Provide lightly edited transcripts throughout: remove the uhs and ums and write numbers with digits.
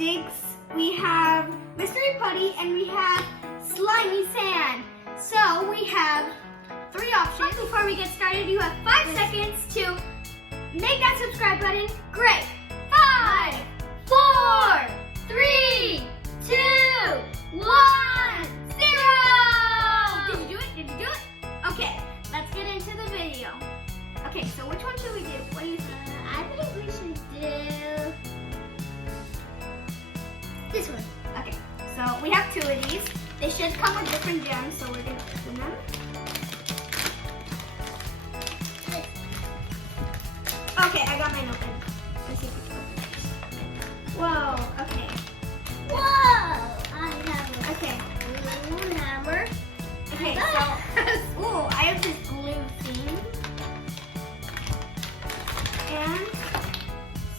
Digs, we have Mystery Putty, and we have Slimy Sand. So we have 3 options. Before we get started, you have 5 seconds to make that subscribe button. Great. 5, 4, 3, 2, 1, 0. Did you do it? Did you do it? Okay, let's get into the video. Okay, so which one should we do? What do you think? I think we should do this one. Okay, so we have 2 of these. They should come with different gems, so we're gonna open them. Okay, I got mine open. Let's see if we can open this. Whoa, okay. Whoa! I have a Okay. blue hammer. Okay, so ooh, I have this blue theme. And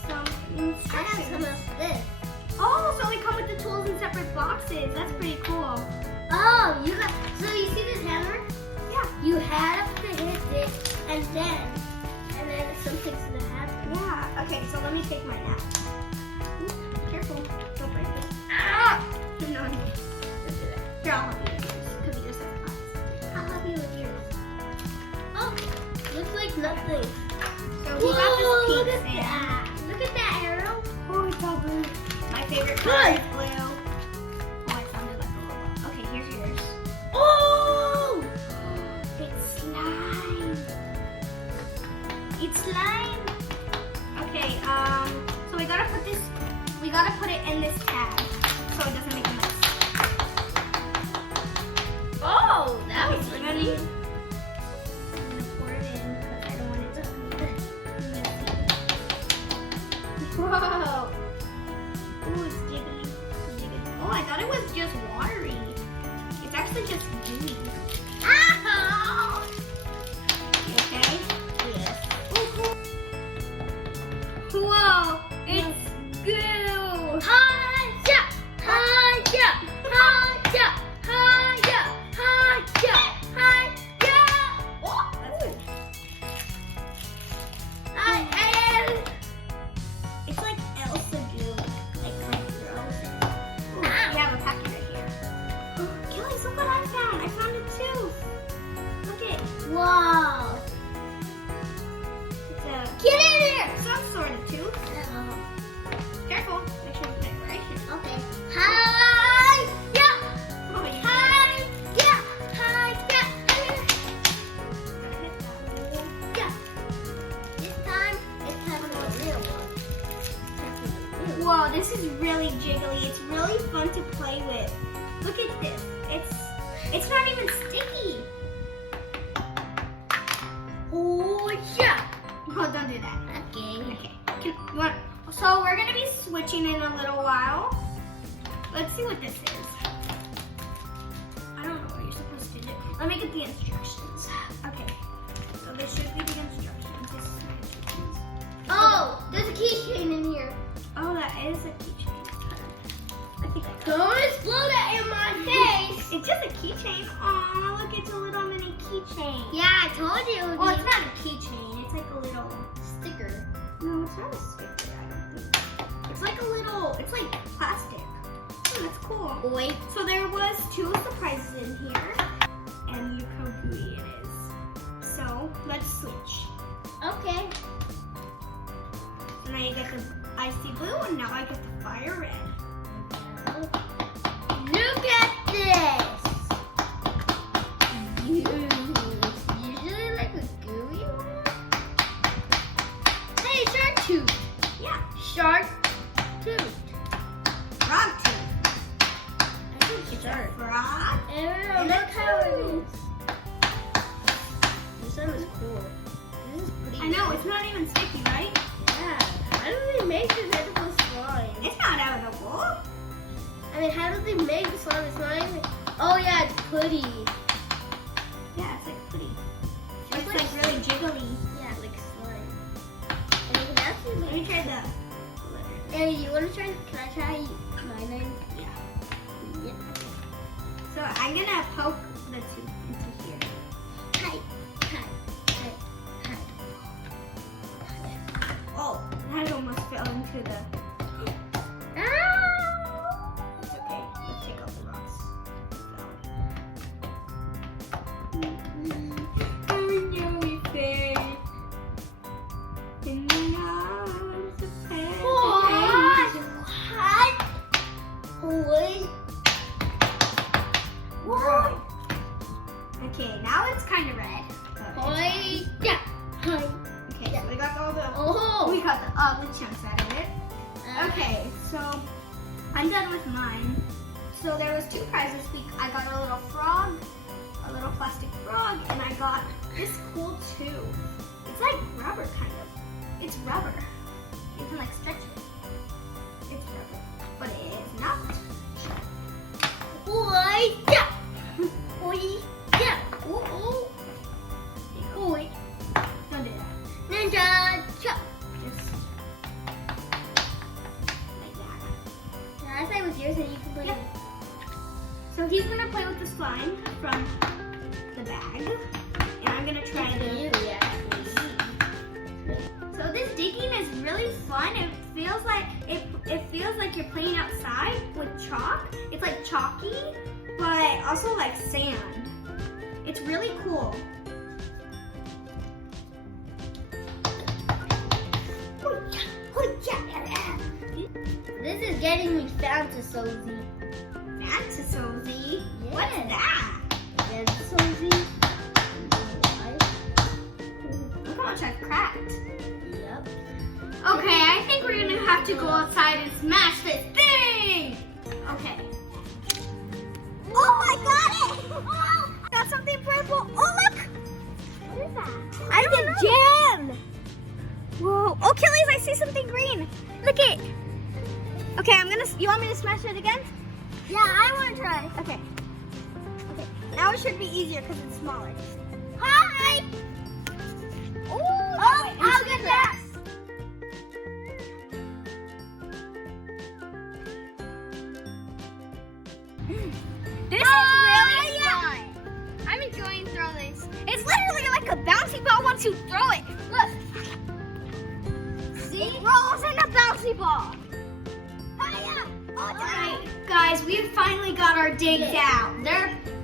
some I have some instructions. of this. Oh, so they come with the tools in separate boxes. That's pretty cool. Oh, you got. So you see this hammer? Yeah. You have to hit it, and then something's gonna happen. Yeah. Okay, so let me take mine out. Ooh, careful. Don't break it. Ah! No, no. Don't do that. Here, I'll help you with yours. Because we just have class. I'll help you with yours. Oh, looks like nothing. So we got this look pink at sand. that. Look at that, Ariel. Oh, it's all blue. My favorite color is blue. Oh, it sounded like a robot. Okay, here's yours. Oh! It's slime. It's slime. Okay, so we gotta put it in this tag so it doesn't make a mess. Oh, that was Okay, pretty. I'm gonna pour it in because I don't want it to be messy. Whoa. Ooh, it's jiggly. Jiggly. Oh, I thought it was just watery. It's actually just gooey. Ow! You okay? Yes. Whoa, it's goo. Hi-ya! Hi-ya! Hi-ya! Hi-ya! Hi-ya! Hi-ya! Oh, that's good. Hi-ya! It's like Elsa goo, like frozen. Ooh, we have a packet right here. Achilles, look what I found. I found a tooth. Look it. Wow! It's a Get in here! some sort of tooth. Careful. Make sure you put it right here. Okay. Hi-ya! Oh, you Hi-ya! Hi-ya! gotta hit that one. Yeah. This time, it's time for the real one. Whoa, this is really jiggly. It's really fun to play with. Look at this. It's not even sticky. Oh, yeah! Oh, don't do that. Okay. Okay. So we're gonna be switching in a little while. Let's see what this is. I don't know what you're supposed to do. Let me get the instructions. Okay. So this should be the instructions. This is the instructions. Oh, there's a keychain in here. Oh, that is a keychain. I think I got Don't explode that in my face. it. It's just a keychain. Aw, look, it's a little mini keychain. Yeah, I told you. It would Well, be it's not a keychain. It's like a little. sticker. No, it's not a sticker. I don't think. It's like a little. It's like plastic. Oh, that's cool. Wait. So there was 2 surprises in here, and look how gooey it is. So let's switch. Okay. So now you get the icy blue, and now I get the fire red. Look at this. It's usually like a gooey one. Hey, shark tooth. Yeah, Shark tooth. frog tooth. I think It's a shark. frog. Ariel, And look a how it tooth. is. This one is cool. This is pretty. I know it's not even sticky, right? Yeah. How do they make this edible slime? It's not edible. I mean, how do they make the slime? It's not even. Oh yeah, it's putty. Yeah, it's like pretty. It's It's like like really jiggly. Yeah, like slime. And you can actually Let make. me try the letter. Hey, you want to try? Can I try mine? Yeah. Yeah. So I'm gonna poke the tooth into here. Hi. Hi. Hi. Hi. Oh, that almost fell into the. Ah! And we know we safe in the arms of heaven. What? Okay, now it's kind of red. Yeah. Okay, so we got all the Oh. we got the ugly chunks out of it. Okay, so I'm done with mine. So there was 2 prizes. I got a little frog, a little plastic frog, and I got this cool tube. It's like rubber, kind of. It's rubber. You can like stretch it. It's rubber, but it is not. Yeah. Yeah. Don't do that. Ninja jump. Just like that. I thought it was yours and you can play Yep. So he's gonna play with the slime from the bag, and I'm gonna try the. So this digging is really fun. It feels like you're playing outside with chalk. It's like chalky, but also like sand. It's really cool. This is getting me fantasy. Fantasy. Yeah. What's that? Fantasy. Look how much I've cracked. Yep. Okay, I think we're gonna have to go outside and smash this thing. Okay. Oh, I got it! Oh, got something purple. Oh, look! What is that? I don't know. Jam. Whoa. Oh, Achilles, I see something green. Look it. Okay, you want me to smash it again? Yeah, I want to try. Okay. Okay. Now it should be easier because it's smaller. Hi! Oh, I'll get that. This is really fun. I'm enjoying throwing this. It's literally like a bouncy ball once you throw it. Look. See? It rolls in a bouncy ball. Alright, guys, we finally got our digs out.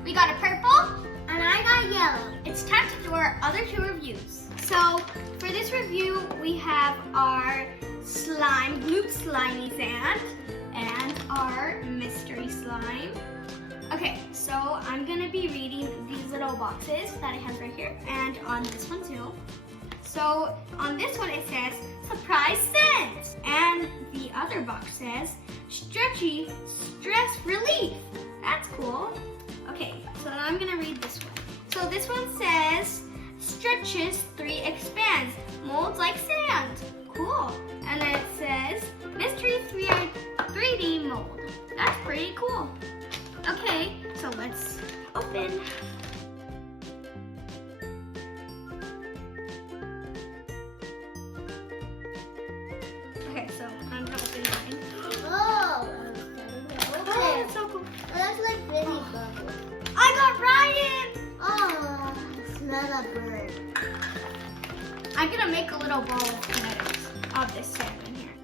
We got a purple, And I got yellow. it's time to do our other 2 reviews. So for this review, we have our blue slimy sand and our mystery slime. Okay, so I'm gonna be reading these little boxes that I have right here and on this one too. So on this one it says surprise scent, and the other box says stretchy stress relief. That's cool. Okay, so now I'm gonna read this one. So this one says stretches 3 expands, molds like sand. Cool. And then it says mystery 3D mold. That's pretty cool. Okay, so let's open. Okay, so I'm gonna open mine. Oh, Oh, it's so cool. that's like baby bubbles. I got Ryan! Oh, smell a bird. I'm gonna make a little ball of kinetics of this sand in here.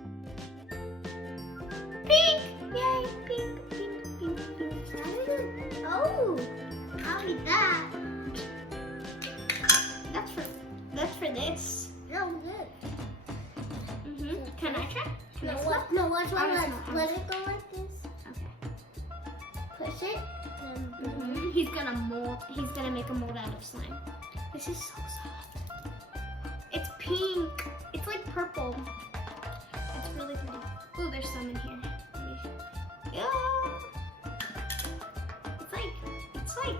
Pink! Yay, pink, pink, pink, pink. Oh, I'll eat that. That's for this. No, good. Mm-hmm. Can I try? Can I No, smell? what? No, what's I wrong? wanna Like, smell. let it go like this. Okay. Push it. And Mm-hmm. He's gonna make a mold out of slime. This is so soft. It's pink. It's like purple. It's really pretty. Oh, there's some in here. Let me show. Yeah. It's like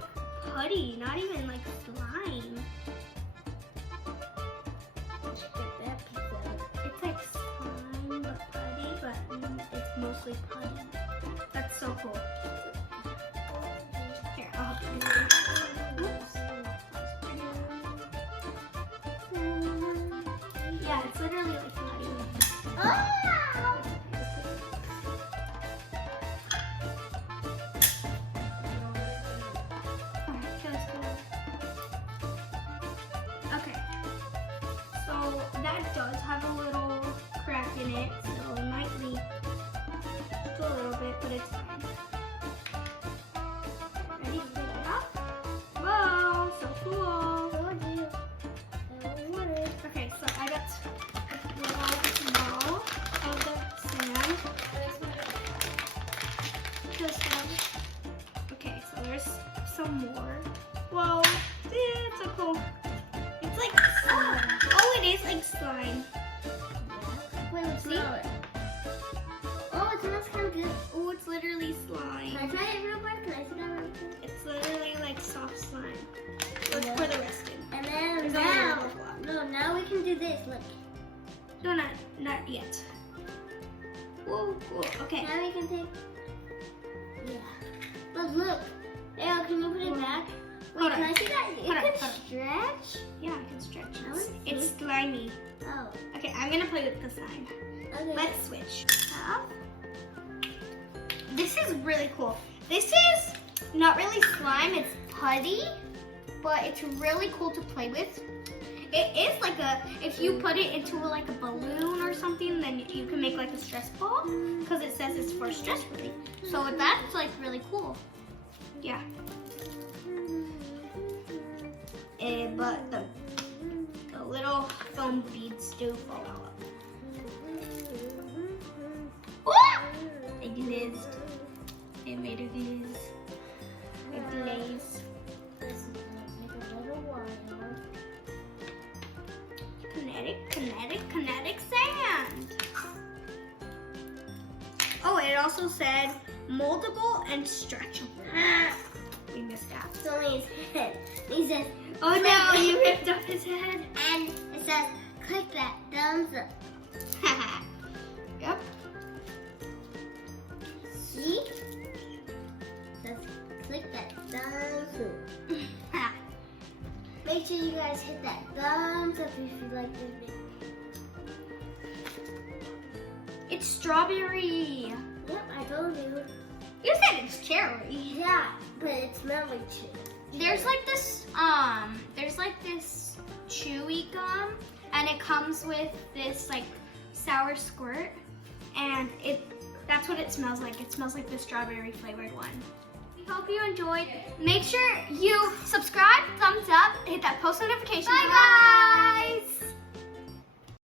putty, not even like slime. get that piece out. It's like slime but putty, but it's mostly putty. That's so cool. Here, I'll help you. Oops. Yeah, it's literally like putty. Oh! Okay, so that does have a little crack in it, so it might leak just a little bit, but it's fine. Ready to take it off? Whoa, so cool. It's like slime. Oh, it is like slime. Wait, let's smell it. Oh, it smells kind of good. Oh, it's literally Can I slime. try it real quick? Can I see that real quick? It's literally like soft slime. Let's Yeah. pour the rest in. And then There's now, only a little no, now we can do this. Look. No, not yet. Whoa, cool. Okay. Now we can take. Yeah. But look. Ariel, can you put it back? Wait, Hold can on. I see that? It Hold on, can hold on. stretch. Yeah, I can stretch I it. wanna It's see. slimy. Oh. Okay, I'm gonna play with the slime. Okay. Let's switch. This is really cool. This is not really slime, it's putty, but it's really cool to play with. It is like if you put it into like a balloon or something, then you can make like a stress ball, because it says it's for stress relief. So that's like really cool. Yeah. But the little foam beads do fall out. Ah! It glazed. It made a glaze. It glaze. Kinetic sand. Oh, it also said moldable and stretchable. We missed that. It's only his head. He says, Oh no, you ripped off his head. and it says, click that thumbs up. Yep. See? It says, click that thumbs up. Make sure you guys hit that thumbs up if you like this video. It's strawberry. Yep, I told you. You said it's cherry. Yeah, but it smells like shit. There's like this chewy gum, and it comes with this like sour squirt, and that's what it smells like. It smells like the strawberry flavored one. We hope you enjoyed. Make sure you subscribe, thumbs up, hit that post notification. Bye guys!